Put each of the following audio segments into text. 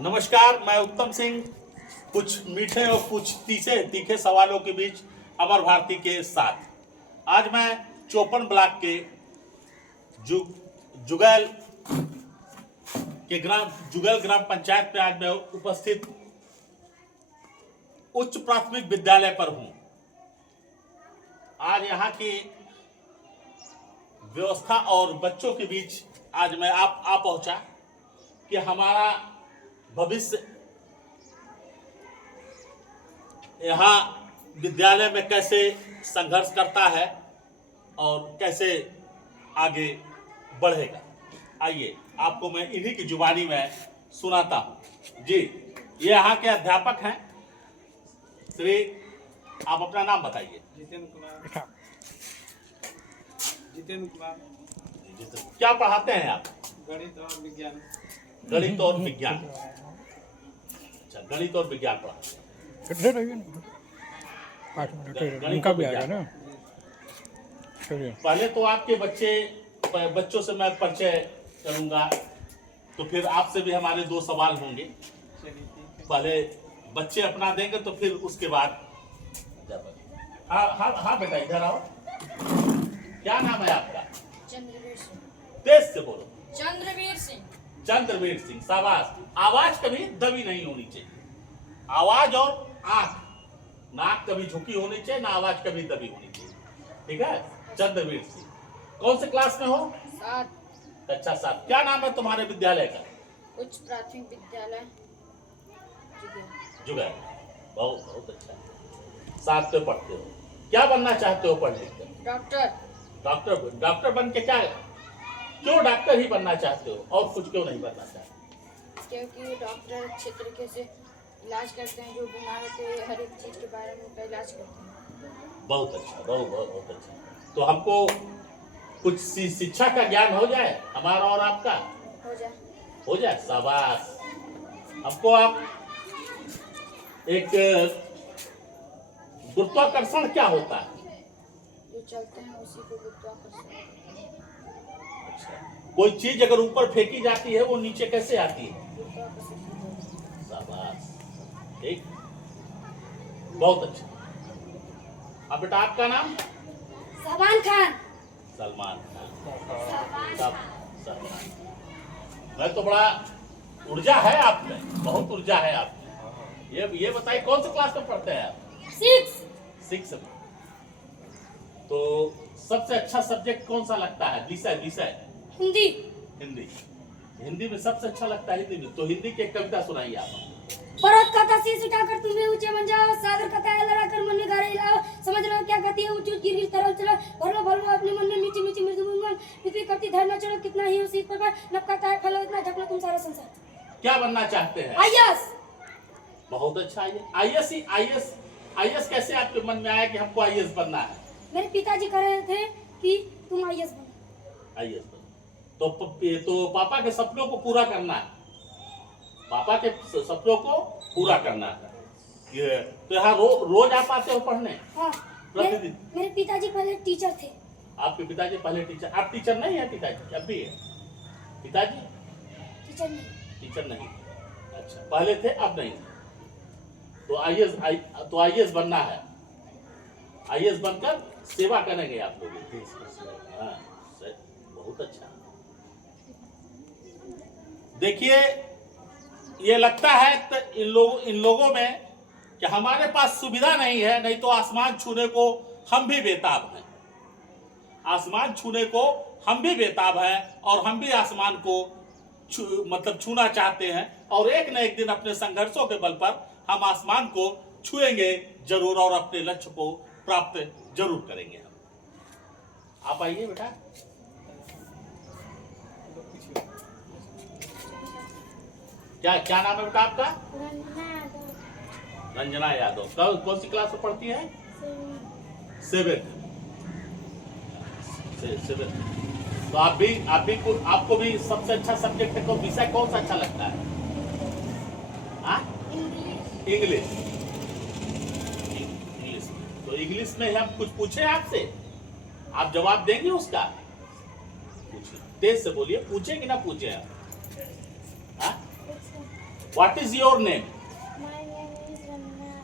नमस्कार, मैं उत्तम सिंह। कुछ मीठे और कुछ तीखे सवालों के बीच अमर भारती के साथ आज मैं चौपन ब्लॉक के जुगैल ग्राम पंचायत में आज मैं उपस्थित उच्च प्राथमिक विद्यालय पर हूं। आज यहाँ की व्यवस्था और बच्चों के बीच आज मैं आ पहुंचा कि हमारा भविष्य यहाँ विद्यालय में कैसे संघर्ष करता है और कैसे आगे बढ़ेगा। आइए आपको मैं इन्हीं की जुबानी में सुनाता हूँ। जी, ये यहाँ के अध्यापक हैं। श्री, आप अपना नाम बताइए। जितेंद्र कुमार। क्या पढ़ाते हैं आप? गणित और विज्ञान। गणित और विज्ञान। अच्छा, गणित और विज्ञान पढ़ाते उनका भी आ गया ना। पहले तो आपके बच्चों से मैं परिचय करूंगा, तो फिर आपसे भी हमारे दो सवाल होंगे। पहले बच्चे अपना देंगे तो फिर उसके बाद हाँ बेटा इधर आओ। क्या नाम है आपका? चंद्रवीर सिंह। तेज से बोलो। चंद्रवीर सिंह। चंद्रवीर सिंह, शाबाश। आवाज कभी दबी नहीं होनी चाहिए। आवाज और आंख, नाक कभी झुकी होनी चाहिए ना, आवाज कभी दबी होनी चाहिए। ठीक है? चंद्रवीर सिंह, कौन से क्लास में हो? 7। अच्छा 7। क्या नाम है तुम्हारे विद्यालय का? उच्च प्राथमिक विद्यालय जुगैल। बहुत बहुत अच्छा। 7 पे पढ़ते हो। क्या बनना चाहते हो पढ़ लिख कर? डॉक्टर। डॉक्टर बन के क्या, क्यों डॉक्टर ही बनना चाहते हो और कुछ क्यों नहीं बनना चाहते? क्योंकि डॉक्टर अच्छे तरीके से इलाज करते हैं, जो बीमार होते हैं हर एक चीज के बारे में उनका इलाज करते हैं। बहुत अच्छा, बहुत अच्छा। तो हमको कुछ शिक्षा का ज्ञान हो जाए हमारा और आपका। हो जाए, शाबाश। हमको आप एक गुरुत्वाकर्षण क्या होता है? जो चलते हैं उसी को गुरुत्वाकर्षण। कोई चीज अगर ऊपर फेंकी जाती है वो नीचे कैसे आती है? शाबाश, ठीक, बहुत अच्छा। अब बेटा आपका नाम? सलमान खान। सलमान खान। मैं तो बड़ा ऊर्जा है आप में, बहुत ऊर्जा है आप में। ये बताइए कौन से क्लास में पढ़ते हैं आप? 6 में। तो सबसे अच्छा सब्जेक्ट कौन सा लगता है? विषय हिंदी में सबसे अच्छा लगता है हिंदी में। तो हिंदी की एक कविता सुनाइए आप। पर्वत का शीश उठाकर तुम्हें ऊंचे बन जाओ, सागर का ताया लड़ाकर मन में गारे लाओ, समझ लो क्या कहती है ऊंची गिर तरल चलो, भर लो अपने मन में मीठी मीठी मृदु गुनगुन, पृथ्वी करती धरना चलो, कितना ही उसी पर नपका ताया फलो इतना झपलो तुम सारा संसार। क्या बनना चाहते हैं? आईएएस। बहुत अच्छा। आईएएस कैसे आपके मन में आया कि हमको आईएएस बनना है? मेरे पिताजी कह रहे थे कि तुम आईएएस बनो। आईएएस बनो तो पापा के सपनों को पूरा करना है। पापा के सपनों को पूरा करना है। तो यहाँ रोज आप आते हो पढ़ने? हाँ, प्रतिदिन। मेरे पिताजी पहले टीचर थे। आपके पिताजी पहले टीचर? आप टीचर नहीं है? पिताजी अब भी है? पिताजी टीचर नहीं। अच्छा, पहले थे अब नहीं। तो आईएएस बनना है। आईएएस बनकर सेवा करेंगे आप लोग। हाँ, बहुत अच्छा। देखिए, ये लगता है तो इन लोगों में कि हमारे पास सुविधा नहीं है, नहीं तो आसमान छूने को हम भी बेताब हैं। आसमान छूने को हम भी बेताब हैं और हम भी आसमान को छूना चाहते हैं, और एक न एक दिन अपने संघर्षों के बल पर हम आसमान को छुएंगे जरूर और अपने लक्ष्य को प्राप्त जरूर करेंगे हम। आप आइए बेटा। क्या नाम है बेटा आपका? रंजना यादव। कौन सी क्लास में पढ़ती है? 7। तो आपको भी सबसे अच्छा सब्जेक्ट है, विषय कौन सा अच्छा लगता है? इंग्लिश। तो इंग्लिश में हम कुछ पूछे आपसे, आप जवाब देंगे उसका? पूछिए, तेज से बोलिए, पूछे कि ना पूछे आप? What is your name? My name is Ramana.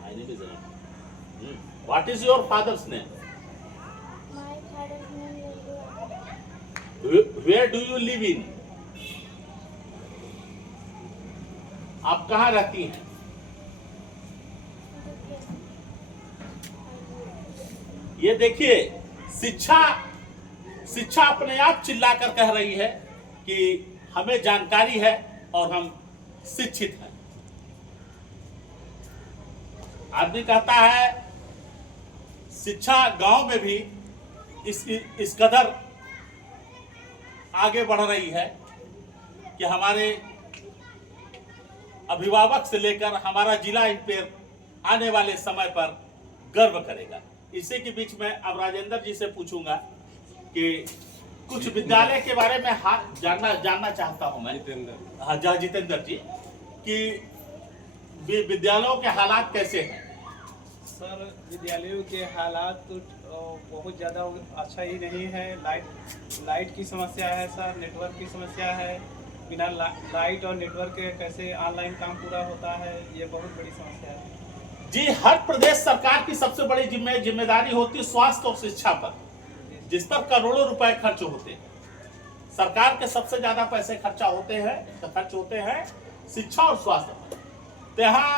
My name is Ram. What is your father's name? My father's name is Lallu. Where do you live in? आप कहाँ रहती हैं? ये देखिए, शिक्षा अपने आप चिल्लाकर कह रही है कि हमें जानकारी है और हम शिक्षित हैं। आदमी कहता है शिक्षा गांव में भी इस कदर आगे बढ़ रही है कि हमारे अभिभावक से लेकर हमारा जिला इन पर आने वाले समय पर गर्व करेगा। इसी के बीच में अब राजेंद्र जी से पूछूंगा कि कुछ विद्यालय के बारे में जानना चाहता हूं मैं। जितेंद्र जी कि विद्यालयों के हालात कैसे हैं? सर विद्यालयों के हालात तो बहुत ज़्यादा अच्छा ही नहीं है। लाइट की समस्या है सर, नेटवर्क की समस्या है। बिना लाइट और नेटवर्क के कैसे ऑनलाइन काम पूरा होता है, ये बहुत बड़ी समस्या है जी। हर प्रदेश सरकार की सबसे बड़ी जिम्मेदारी होती है स्वास्थ्य और शिक्षा पर, जिस पर करोड़ों रुपए खर्च होते हैं। सरकार के सबसे ज्यादा पैसे खर्च होते हैं शिक्षा और स्वास्थ्य पर। तो यहाँ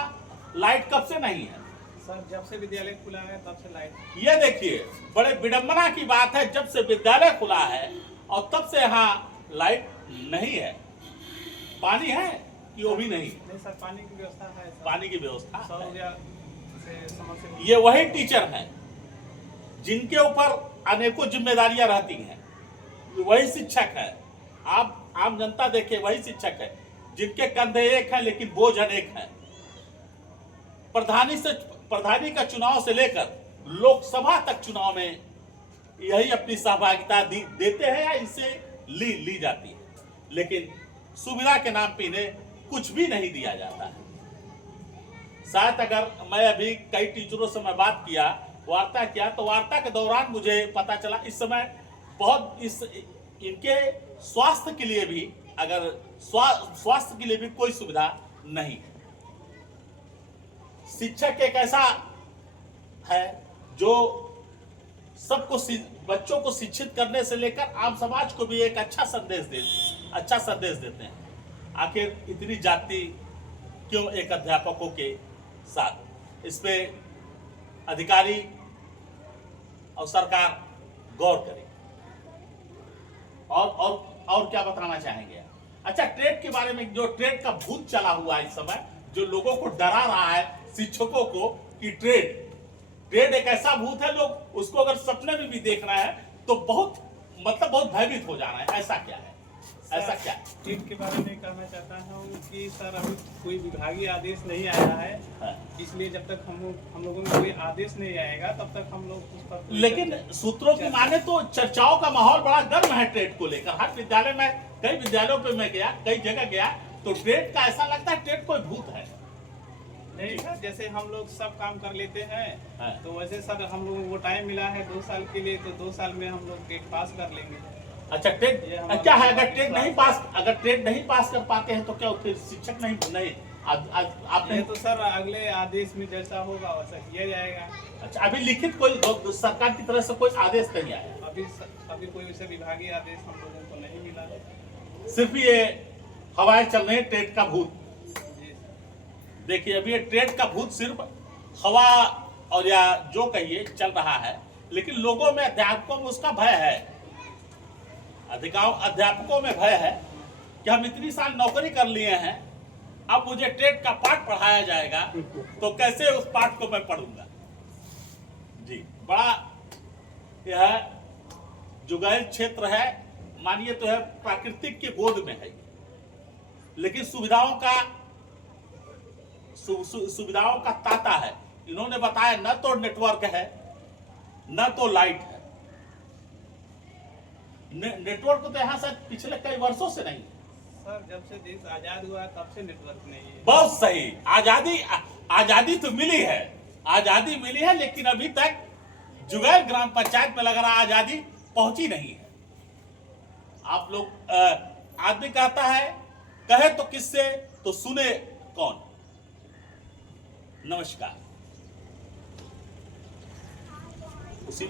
लाइट कब से नहीं है सर? जब से विद्यालय खुला है तब से लाइट। ये देखिए, बड़े विडंबना की बात है, जब से विद्यालय खुला है और तब से यहाँ लाइट नहीं है। पानी है कि वो भी नहीं? नहीं सर, पानी की व्यवस्था है। पानी की व्यवस्था 100 रुपया से समझ। ये वही टीचर हैं जिनके ऊपर अनेकों जिम्मेदारियां रहती हैं। वही शिक्षक है, आप आम जनता देखिए, वही शिक्षक है जिनके कंधे एक हैं लेकिन बोझ अनेक हैं। प्रधानी का चुनाव से लेकर लोकसभा तक चुनाव में यही अपनी सहभागिता देते हैं या इनसे ली जाती है, लेकिन सुविधा के नाम पे इन्हें कुछ भी नहीं दिया जाता है। शायद अगर मैं अभी कई टीचरों से मैं बात किया, वार्ता किया, तो वार्ता के दौरान मुझे पता चला इस समय बहुत इनके स्वास्थ्य के लिए भी, अगर स्वास्थ्य के लिए भी कोई सुविधा नहीं है। शिक्षक एक ऐसा है जो सबको, बच्चों को शिक्षित करने से लेकर आम समाज को भी एक अच्छा संदेश देते हैं। आखिर इतनी जाति क्यों एक अध्यापकों के साथ? इस पे अधिकारी और सरकार गौर करे। और क्या बताना चाहेंगे? अच्छा, ट्रेड के बारे में, जो ट्रेड का भूत चला हुआ है इस समय, जो लोगों को डरा रहा है, शिक्षकों को, कि ट्रेड एक ऐसा भूत है, लोग उसको अगर सपने में भी देख रहे हैं तो बहुत भयभीत हो जा रहे हैं। ऐसा क्या है? ट्रेड के बारे में कहना चाहता हूँ कि सर अभी कोई विभागीय आदेश नहीं आया है, इसलिए जब तक हम लोगों में कोई आदेश नहीं आएगा तब तक हम लोग उस पर। लेकिन सूत्रों की माने तो चर्चाओं का माहौल बड़ा गर्म है ट्रेड को लेकर। हर विद्यालय में, कई विद्यालयों पे मैं गया, कई जगह गया, तो ट्रेड का ऐसा लगता है ट्रेड कोई भूत है। नहीं सर, जैसे हम लोग सब काम कर लेते हैं तो वैसे सर हम लोगों को टाइम मिला है 2 साल के लिए, तो 2 साल में हम लोग ट्रेड पास कर लेंगे। अच्छा, ट्रेड क्या है? अगर ट्रेड नहीं पास कर पाते हैं तो क्या फिर शिक्षक नहीं आपने? तो सर अगले आदेश में जैसा होगा वैसा किया जाएगा। अच्छा, अभी लिखित कोई सरकार की तरफ से कोई आदेश नहीं आया? अभी कोई वैसे विभागीय आदेश हम लोगों को नहीं मिला। सिर्फ ये हवाएं चल रही है ट्रेड का भूत। देखिए, अभी ये ट्रेड का भूत सिर्फ हवा और या जो कहिए चल रहा है, लेकिन लोगों में, अध्यापकों में उसका भय है। अध्यापकों में भय है कि हम इतनी साल नौकरी कर लिए हैं, अब मुझे ट्रेड का पाठ पढ़ाया जाएगा तो कैसे उस पाठ को मैं पढ़ूंगा? जी, बड़ा यह जुगैल क्षेत्र है, मानिए तो है प्राकृतिक के गोद में है, लेकिन सुविधाओं का ताता है। इन्होंने बताया न तो नेटवर्क है न तो लाइट है। नेटवर्क तो यहाँ से पिछले कई वर्षों से नहीं है सर। जब से देश आजाद हुआ तब से नेटवर्क नहीं है। बहुत सही, आजादी तो मिली है, लेकिन अभी तक जुगैल ग्राम पंचायत में लग रहा आजादी पहुंची नहीं है। आप लोग, आदमी कहता है, कहे तो किससे, तो सुने कौन। नमस्कार। उसी